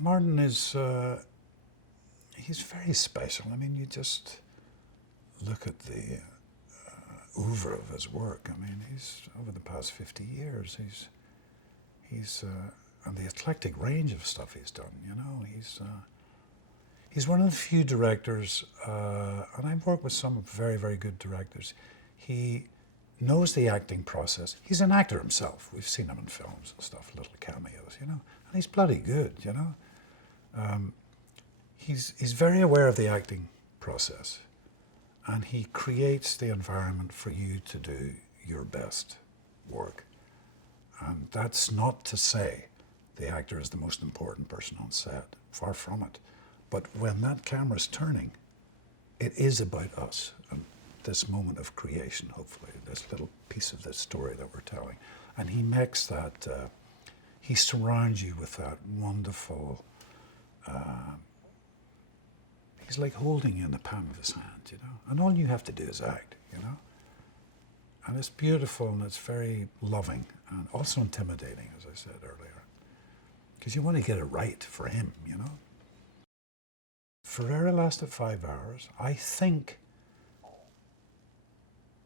Martin is, he's very special. I mean, you just look at the oeuvre of his work. I mean, he's, over the past 50 years, and the eclectic range of stuff he's done, you know, he's one of the few directors, and I've worked with some very, very good directors. He knows the acting process. He's an actor himself. We've seen him in films and stuff, little cameos, you know, and he's bloody good, you know. He's very aware of the acting process, and he creates the environment for you to do your best work. And that's not to say the actor is the most important person on set, far from it. But when that camera's turning, it is about us and this moment of creation, hopefully, this little piece of this story that we're telling. And he makes that, he surrounds you with that wonderful, he's like holding you in the palm of his hand, you know? And all you have to do is act, you know? And it's beautiful and it's very loving and also intimidating, as I said earlier. Because you want to get it right for him, you know? Ferrara lasted 5 hours. I think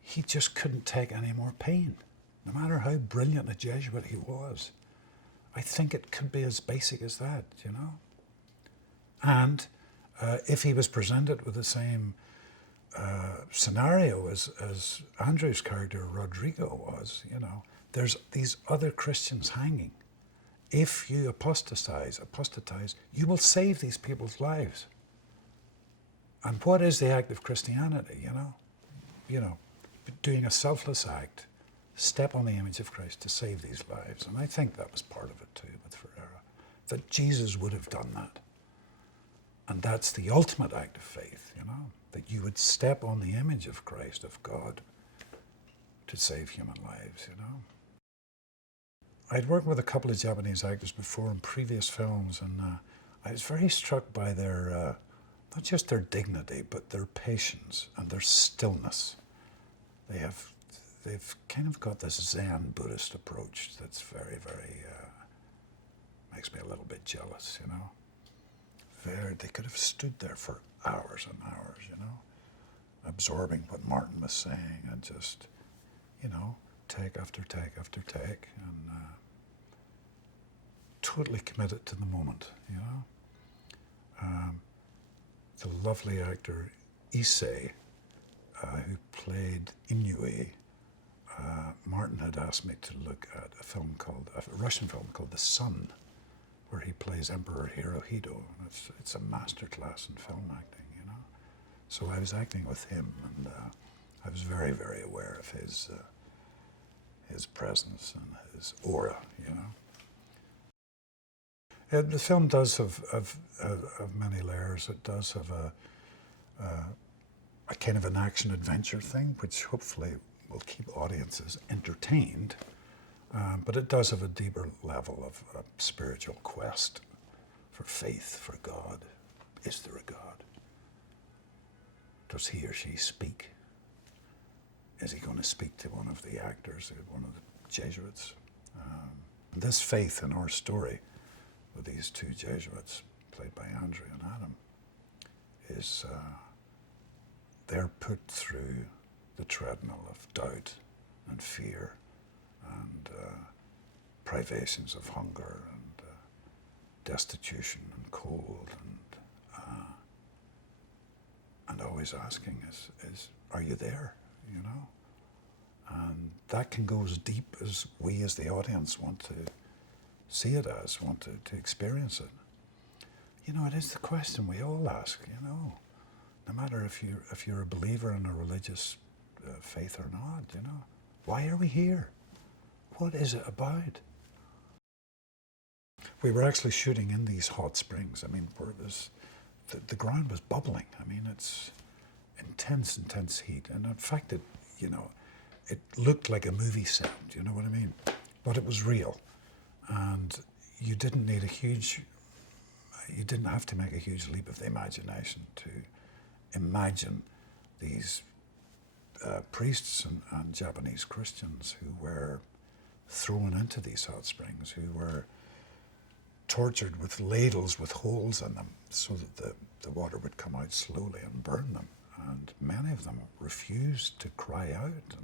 he just couldn't take any more pain, no matter how brilliant a Jesuit he was. I think it could be as basic as that, you know? And if he was presented with the same scenario as Andrew's character Rodrigo was, you know, there's these other Christians hanging. If you apostatize, you will save these people's lives. And what is the act of Christianity, you know? You know, doing a selfless act, step on the image of Christ to save these lives. And I think that was part of it too with Ferrara, that Jesus would have done that. And that's the ultimate act of faith, you know, that you would step on the image of Christ, of God, to save human lives, you know. I'd worked with a couple of Japanese actors before in previous films, and I was very struck by their, not just their dignity, but their patience and their stillness. They've kind of got this Zen Buddhist approach that's very, very, makes me a little bit jealous, you know. They could have stood there for hours and hours, you know, absorbing what Martin was saying and just, you know, take after take after take, and totally committed to the moment, you know. The lovely actor Issei, who played Inui, Martin had asked me to look at a Russian film called The Sun, where he plays Emperor Hirohito. And it's a masterclass in film acting, you know. So I was acting with him, and I was very, very aware of his presence and his aura, you know. The film does have many layers. It does have a kind of an action-adventure thing, which hopefully will keep audiences entertained. But it does have a deeper level of a spiritual quest for faith, for God. Is there a God? Does he or she speak? Is he going to speak to one of the actors, one of the Jesuits? This faith in our story with these two Jesuits, played by Andrew and Adam, is they're put through the treadmill of doubt and fear and privations of hunger and destitution and cold and always asking is are you there, you know? And that can go as deep as we as the audience want to see it as, want to experience it. You know, it is the question we all ask, you know, no matter if you're a believer in a religious faith or not, you know. Why are we here? What is it about? We were actually shooting in these hot springs. I mean, the ground was bubbling. I mean, it's intense heat. And in fact, it looked like a movie set, you know what I mean? But it was real. And you didn't have to make a huge leap of the imagination to imagine these priests and Japanese Christians who were thrown into these hot springs, who were tortured with ladles with holes in them so that the water would come out slowly and burn them. And many of them refused to cry out,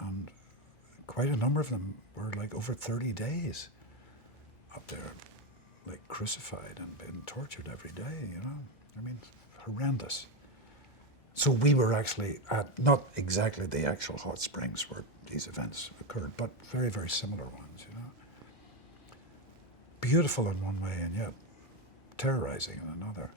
and quite a number of them were like over 30 days up there, like crucified and being tortured every day, you know. I mean, horrendous. So we were actually at, not exactly the actual hot springs where these events occurred, but very, very similar ones, you know. Beautiful in one way and yet terrorizing in another.